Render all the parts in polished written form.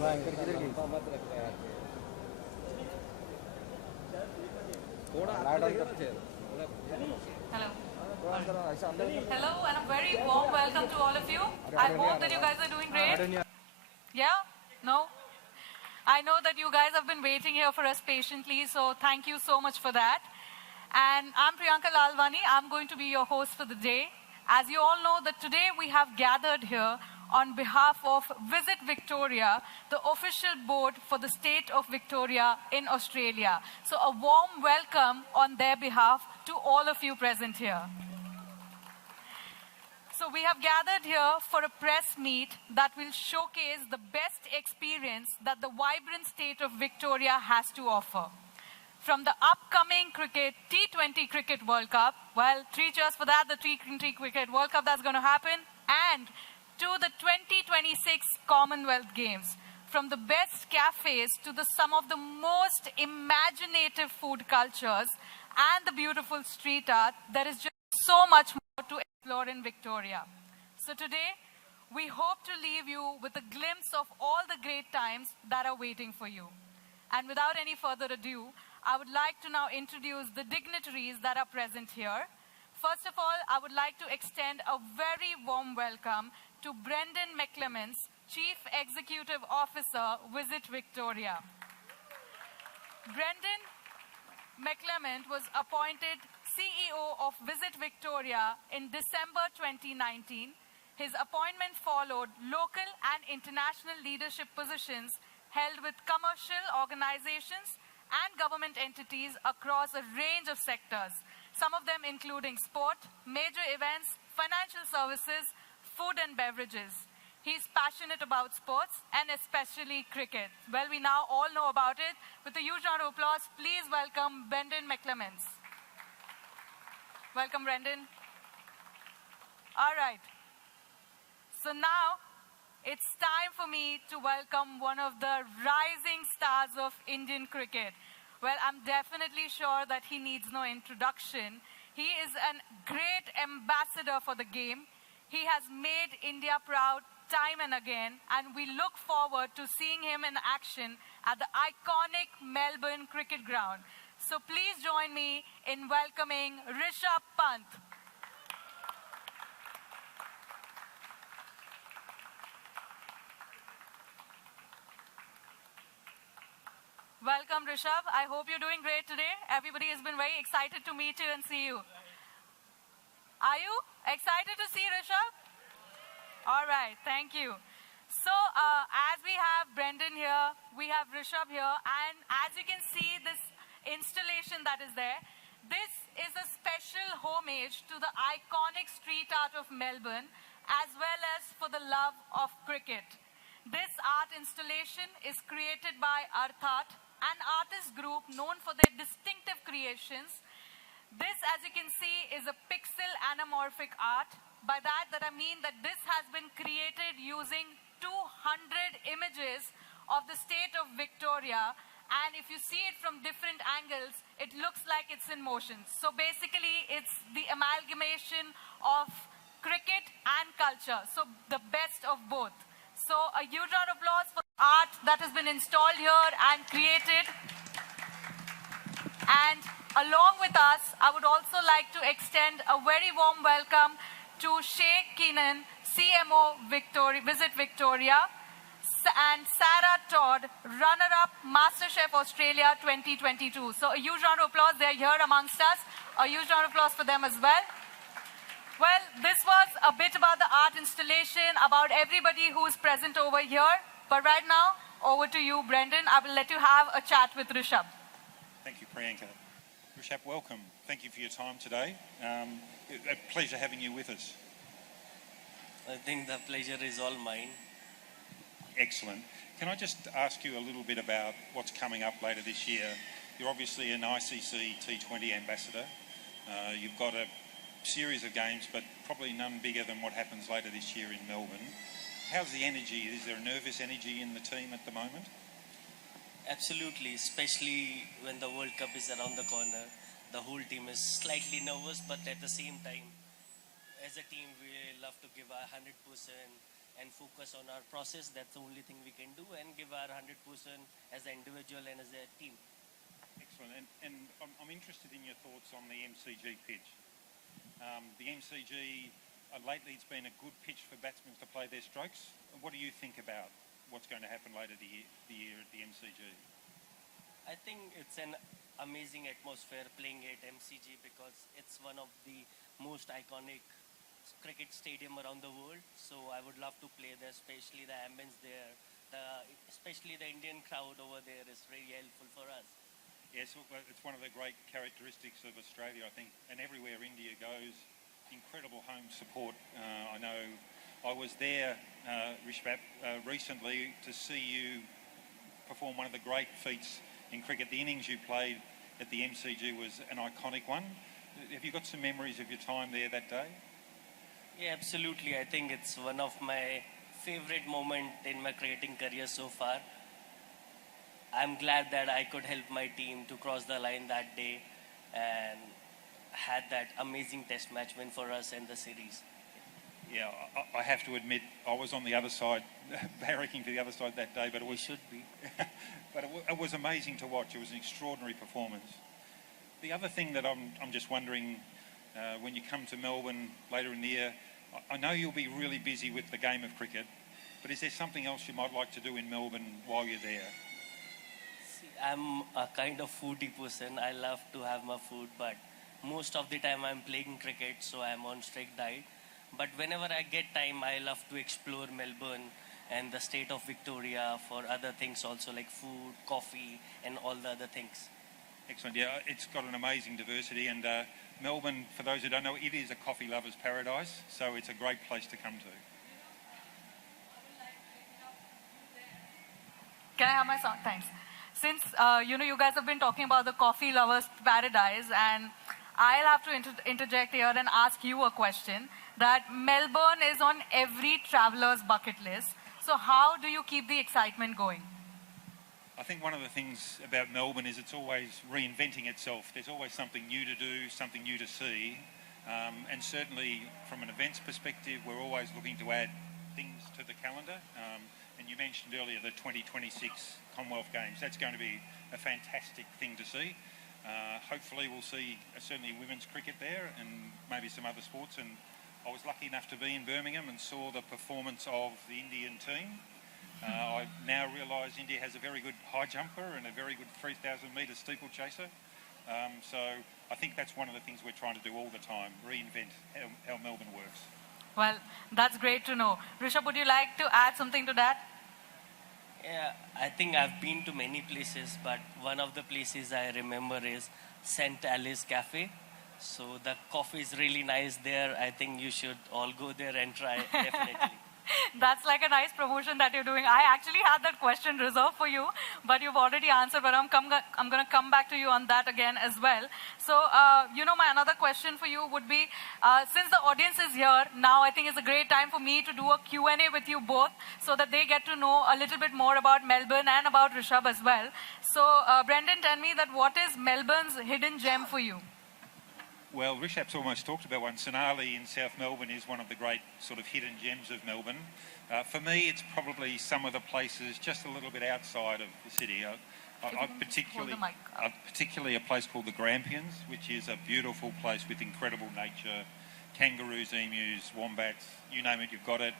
Hello, and a very warm welcome to all of you. I hope that you guys are doing great. Yeah? No? I know that you guys have been waiting here for us patiently, so thank you so much for that. And I'm Priyanka Lalwani. I'm going to be your host for the day. As you all know, that today we have gathered here on behalf of Visit Victoria, the official board for the state of Victoria in Australia. So a warm welcome on their behalf to all of you present here. So we have gathered here for a press meet that will showcase the best experience that the vibrant state of Victoria has to offer. From the upcoming T20 Cricket World Cup, well, 3 cheers for that, the T20 Cricket World Cup that's going to happen, and to the 2026 Commonwealth Games. From the best cafes to some of the most imaginative food cultures and the beautiful street art, there is just so much more to explore in Victoria. So today, we hope to leave you with a glimpse of all the great times that are waiting for you. And without any further ado, I would like to now introduce the dignitaries that are present here. First of all, I would like to extend a very warm welcome to Brendan McClements, Chief Executive Officer, Visit Victoria. Brendan McClement was appointed CEO of Visit Victoria in December 2019. His appointment followed local and international leadership positions held with commercial organizations and government entities across a range of sectors, some of them including sport, major events, financial services, food and beverages. He's passionate about sports and especially cricket. Well, we now all know about it. With a huge round of applause, please welcome Brendan McClements. Welcome, Brendan. All right. So now, it's time for me to welcome one of the rising stars of Indian cricket. Well, I'm definitely sure that he needs no introduction. He is a great ambassador for the game. He has made India proud time and again, and we look forward to seeing him in action at the iconic Melbourne Cricket Ground. So please join me in welcoming Rishabh Pant. Welcome, Rishabh. I hope you're doing great today. Everybody has been very excited to meet you and see you. Are you excited to see Rishabh? All right, thank you. So, as we have Brendan here, we have Rishabh here, and as you can see this installation that is there, this is a special homage to the iconic street art of Melbourne, as well as for the love of cricket. This art installation is created by Arthat, an artist group known for their distinctive creations. This, as you can see, is a pixel anamorphic art. By that I mean that this has been created using 200 images of the state of Victoria, and if you see it from different angles, it looks like it's in motion. So basically, it's the amalgamation of cricket and culture, so the best of both. So a huge round of applause for the art that has been installed here and created. And along with us, I would also like to extend a very warm welcome to Sheikh Keenan, CMO Visit Victoria, and Sarah Todd, runner-up MasterChef Australia 2022. So a huge round of applause. They're here amongst us. A huge round of applause for them as well. Well, this was a bit about the art installation, about everybody who's present over here. But right now, over to you, Brendan. I will let you have a chat with Rishabh. Thank you, Priyanka. Rishabh, welcome. Thank you for your time today. A pleasure having you with us. I think the pleasure is all mine. Excellent. Can I just ask you a little bit about what's coming up later this year? You're obviously an ICC T20 ambassador. You've got a series of games, but probably none bigger than what happens later this year in Melbourne. How's the energy? Is there a nervous energy in the team at the moment? Absolutely, especially when the World Cup is around the corner. The whole team is slightly nervous, but at the same time, as a team, we love to give our 100%, and focus on our process. That's the only thing we can do, and give our 100% as an individual and as a team. Excellent. And I'm interested in your thoughts on the MCG pitch. The MCG, lately it's been a good pitch for batsmen to play their strokes. What do you think about what's going to happen later the year at the MCG? I think it's an amazing atmosphere playing at MCG because it's one of the most iconic cricket stadium around the world. So I would love to play there, especially the ambience there. Especially the Indian crowd over there is really helpful for us. Yes, it's one of the great characteristics of Australia, I think, and everywhere India goes, incredible home support. I know I was there, Rishabh, recently to see you perform one of the great feats in cricket. The innings you played at the MCG was an iconic one. Have you got some memories of your time there that day? Yeah, absolutely. I think it's one of my favorite moments in my cricketing career so far. I'm glad that I could help my team to cross the line that day and had that amazing test match win for us in the series. Yeah, I have to admit, I was on the other side, barracking for the other side that day, but it was... We should be. But it was amazing to watch. It was an extraordinary performance. The other thing that I'm just wondering, when you come to Melbourne later in the year, I know you'll be really busy with the game of cricket, but is there something else you might like to do in Melbourne while you're there? See, I'm a kind of foodie person. I love to have my food, but most of the time I'm playing cricket, so I'm on strict diet. But whenever I get time, I love to explore Melbourne and the state of Victoria for other things also, like food, coffee, and all the other things. Excellent. Yeah, it's got an amazing diversity, and Melbourne, for those who don't know, it is a coffee lover's paradise, so it's a great place to come to. Can I have my song? Thanks. Since, you guys have been talking about the coffee lover's paradise, and I'll have to interject here and ask you a question, that Melbourne is on every traveler's bucket list. So how do you keep the excitement going? I think one of the things about Melbourne is it's always reinventing itself. There's always something new to do, something new to see. And certainly from an events perspective, we're always looking to add things to the calendar. And you mentioned earlier the 2026 Commonwealth Games. That's going to be a fantastic thing to see. Hopefully we'll see certainly women's cricket there and maybe some other sports. And I was lucky enough to be in Birmingham and saw the performance of the Indian team. I now realise India has a very good high jumper and a very good 3,000 metre steeplechaser. So I think that's one of the things we're trying to do all the time, reinvent how Melbourne works. Well, that's great to know. Rishabh, would you like to add something to that? Yeah, I think I've been to many places, but one of the places I remember is St. Alice Cafe. So the coffee is really nice there. I think you should all go there and try it, definitely. That's like a nice promotion that you're doing. I actually had that question reserved for you, but you've already answered, but I'm going to come back to you on that again as well. So, my another question for you would be, since the audience is here, now I think it's a great time for me to do a Q&A with you both so that they get to know a little bit more about Melbourne and about Rishabh as well. So, Brendan, tell me that what is Melbourne's hidden gem for you? Well, Rishabh's almost talked about one. Sonali in South Melbourne is one of the great sort of hidden gems of Melbourne. For me, it's probably some of the places just a little bit outside of the city. Particularly a place called the Grampians, which is a beautiful place with incredible nature, kangaroos, emus, wombats, you name it, you've got it.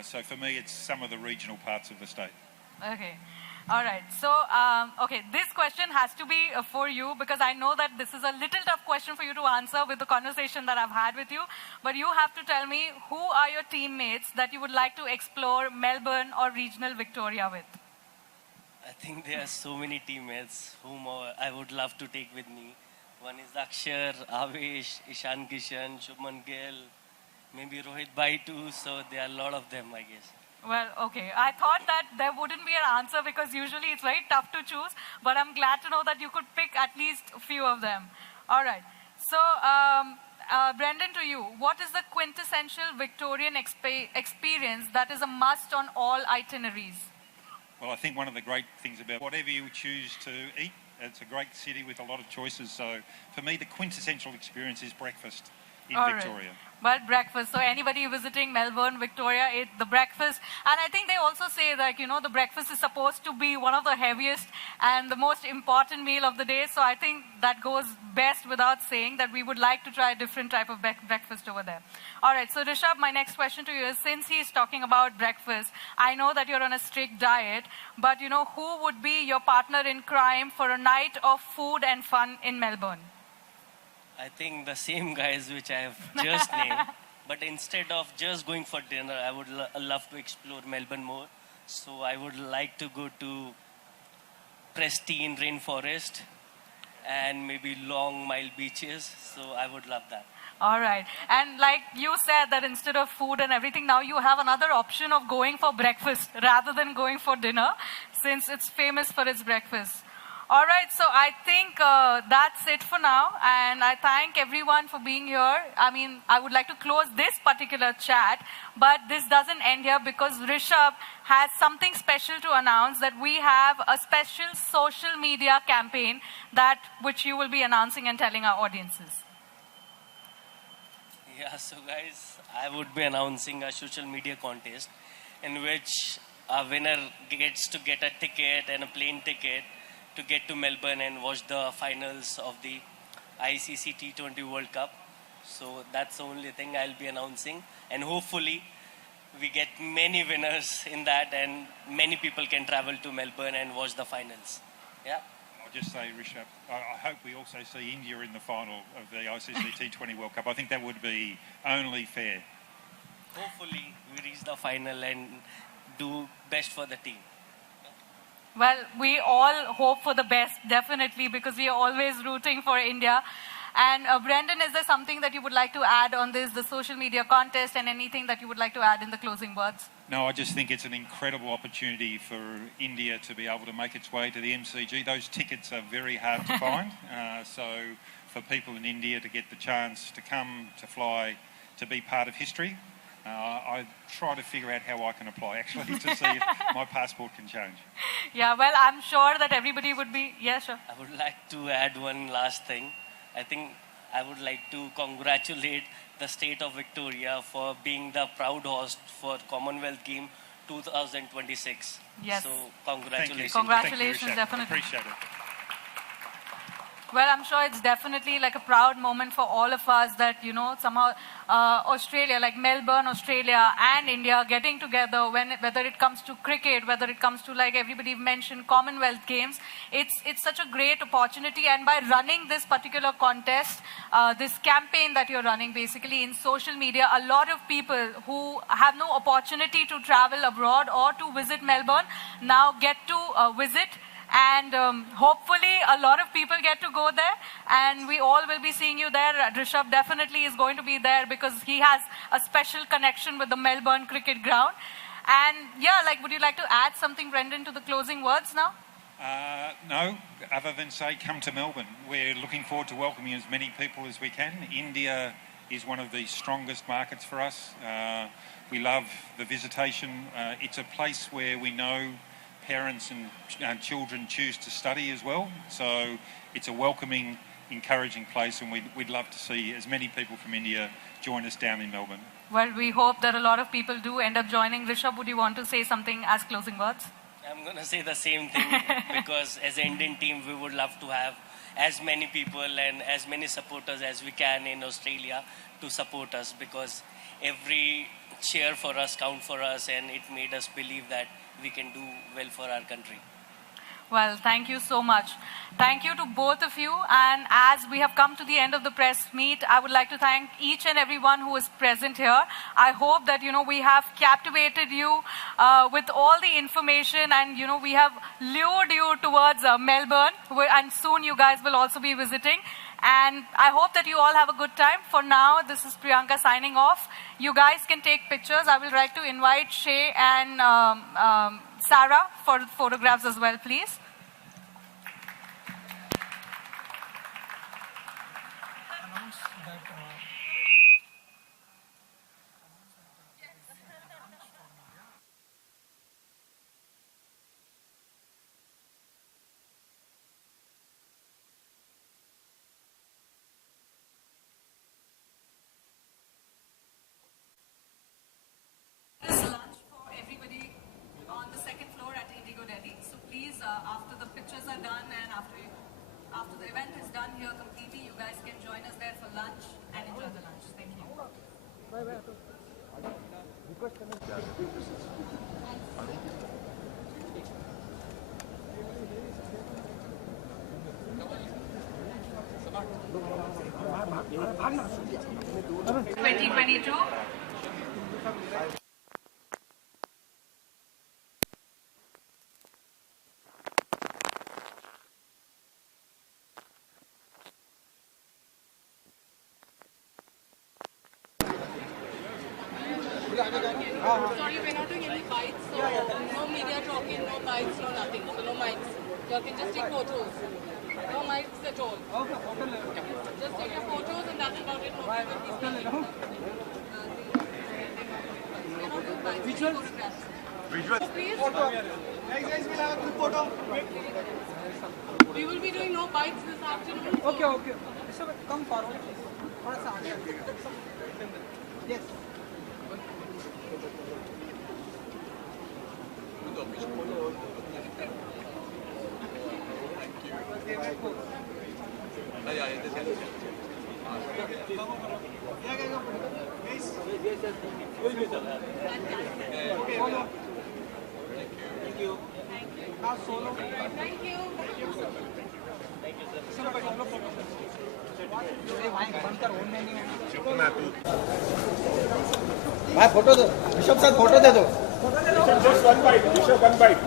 So for me, it's some of the regional parts of the state. Okay. All right. So, this question has to be for you because I know that this is a little tough question for you to answer with the conversation that I've had with you. But you have to tell me, who are your teammates that you would like to explore Melbourne or regional Victoria with? I think there are so many teammates whom I would love to take with me. One is Akshar, Avesh, Ishan Kishan, Shubman Gill, maybe Rohit Bhai too. So there are a lot of them, I guess. Well, okay. I thought that there wouldn't be an answer because usually it's very tough to choose. But I'm glad to know that you could pick at least a few of them. All right. So, Brendan, to you, what is the quintessential Victorian experience that is a must on all itineraries? Well, I think one of the great things about whatever you choose to eat, it's a great city with a lot of choices. So for me, the quintessential experience is breakfast in Victoria. Right. But breakfast. So anybody visiting Melbourne, Victoria, the breakfast. And I think they also say that, the breakfast is supposed to be one of the heaviest and the most important meal of the day. So I think that goes best without saying that we would like to try a different type of breakfast over there. All right. So Rishabh, my next question to you is, since he's talking about breakfast, I know that you're on a strict diet, but, who would be your partner in crime for a night of food and fun in Melbourne? I think the same guys which I have just named. But instead of just going for dinner, I would love to explore Melbourne more. So I would like to go to pristine rainforest and maybe long mile beaches. So I would love that. All right. And like you said that instead of food and everything, now you have another option of going for breakfast rather than going for dinner, since it's famous for its breakfast. All right, so I think that's it for now, and I thank everyone for being here. I mean, I would like to close this particular chat, but this doesn't end here because Rishabh has something special to announce, that we have a special social media campaign which you will be announcing and telling our audiences. Yeah, so guys, I would be announcing a social media contest in which a winner gets to get a ticket and a plane ticket to get to Melbourne and watch the finals of the ICC T20 World Cup. So that's the only thing I'll be announcing. And hopefully we get many winners in that and many people can travel to Melbourne and watch the finals. Yeah. I'll just say, Rishabh, I hope we also see India in the final of the ICC T20 World Cup. I think that would be only fair. Hopefully we reach the final and do best for the team. Well, we all hope for the best, definitely, because we are always rooting for India. And Brendan, is there something that you would like to add on this, the social media contest, and anything that you would like to add in the closing words? No, I just think it's an incredible opportunity for India to be able to make its way to the MCG. Those tickets are very hard to find. So for people in India to get the chance to come, to fly, to be part of history, I try to figure out how I can apply, actually, to see if my passport can change. Yeah, well, I'm sure that everybody would be... Yeah, sure. I would like to add one last thing. I think I would like to congratulate the state of Victoria for being the proud host for Commonwealth Game 2026. Yes. So, congratulations. Congratulations, Thank you, definitely. Appreciate it. Well, I'm sure it's definitely like a proud moment for all of us that, somehow Australia, like Melbourne, Australia and India getting together, whether it comes to cricket, whether it comes to, like everybody mentioned, Commonwealth Games, it's such a great opportunity. And by running this particular contest, this campaign that you're running basically in social media, a lot of people who have no opportunity to travel abroad or to visit Melbourne now get to visit. And hopefully a lot of people get to go there, and we all will be seeing you there. Rishabh definitely is going to be there because he has a special connection with the Melbourne cricket ground. And yeah, would you like to add something, Brendan, to the closing words now? No, other than say, come to Melbourne. We're looking forward to welcoming as many people as we can. India is one of the strongest markets for us. We love the visitation. It's a place where we know parents and children choose to study as well. So it's a welcoming, encouraging place, and we'd love to see as many people from India join us down in Melbourne. Well, we hope that a lot of people do end up joining. Rishabh, would you want to say something as closing words? I'm going to say the same thing because as an Indian team, we would love to have as many people and as many supporters as we can in Australia to support us, because every cheer for us count for us, and it made us believe that we can do well for our country. Well, thank you so much. Thank you to both of you. And as we have come to the end of the press meet, I would like to thank each and everyone who is present here. I hope that, we have captivated you with all the information, and, we have lured you towards Melbourne, and soon you guys will also be visiting. And I hope that you all have a good time. For now, this is Priyanka signing off. You guys can take pictures. I will like to invite Shay and Sarah for photographs as well, please. pictures are done and after the event is done here completely, you guys can join us there for lunch and enjoy the lunch. Thank you. (2022) Sorry, we're not doing any bites, so no media talking, no bites, no nothing. So no mics. You can just take photos. No mics at all. Just take your photos and that's about it. Nobody will be speaking. We're not doing bites. Visual? Visual. Please. Guys, we'll have a group photo. We will be doing no bites this afternoon. Okay, okay. Rishabh, come forward. थोड़ा सा आगे. Yes. Now solo. Thank you. भाई photo दो. Rishabh sir photo दे दो. Just one bite. Rishabh, one bite.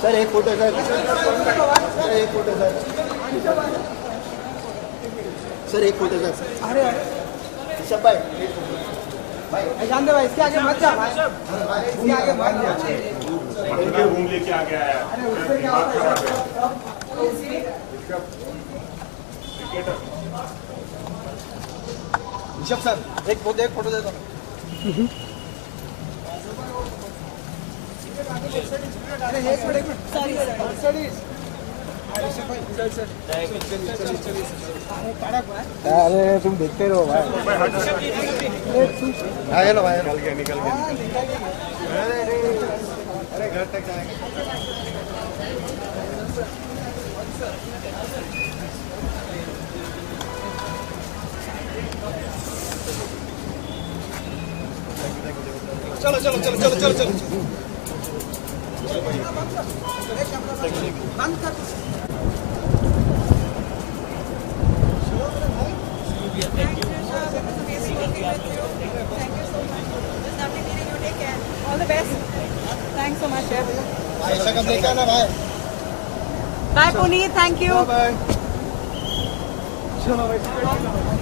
Sir एक photo sir. Sir एक photo sir. Sir एक photo sir. अरे ऋषभ भाई. भाई जान दे भाई इसके आगे मत जा भाई. इसके आगे मत जा. रूम लेके आ गया है. अरे उससे क्या होता है? ऋषभ सर एक फोटो दे दो. अरे एक मिनट अरे तुम देखते रहो भाई. हेलो भाई. निकल गया. अरे घर तक जाएंगे. चलो चलो चलो चलो चलो चलो बंद कर. All the best. Thanks so much, Chef. ऐसा कब देखा ना भाई. Bye, Puneet. Thank you. Bye. चलो भाई.